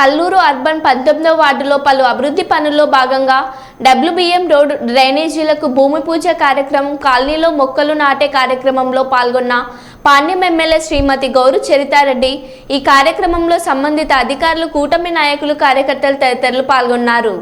Kalluru urban పంతొమ్మిదవ వార్డులో పలు అభివృద్ధి పనుల్లో భాగంగా డబ్ల్యూబీఎం రోడ్ డ్రైనేజీలకు భూమి పూజ కార్యక్రమం కాలనీలో మొక్కలు నాటే కార్యక్రమంలో పాల్గొన్న పాండ్యం ఎమ్మెల్యే శ్రీమతి గౌరు చరితారెడ్డి ఈ కార్యక్రమంలో సంబంధిత అధికారులు కూటమి నాయకులు కార్యకర్తలు తదితరులు పాల్గొన్నారు.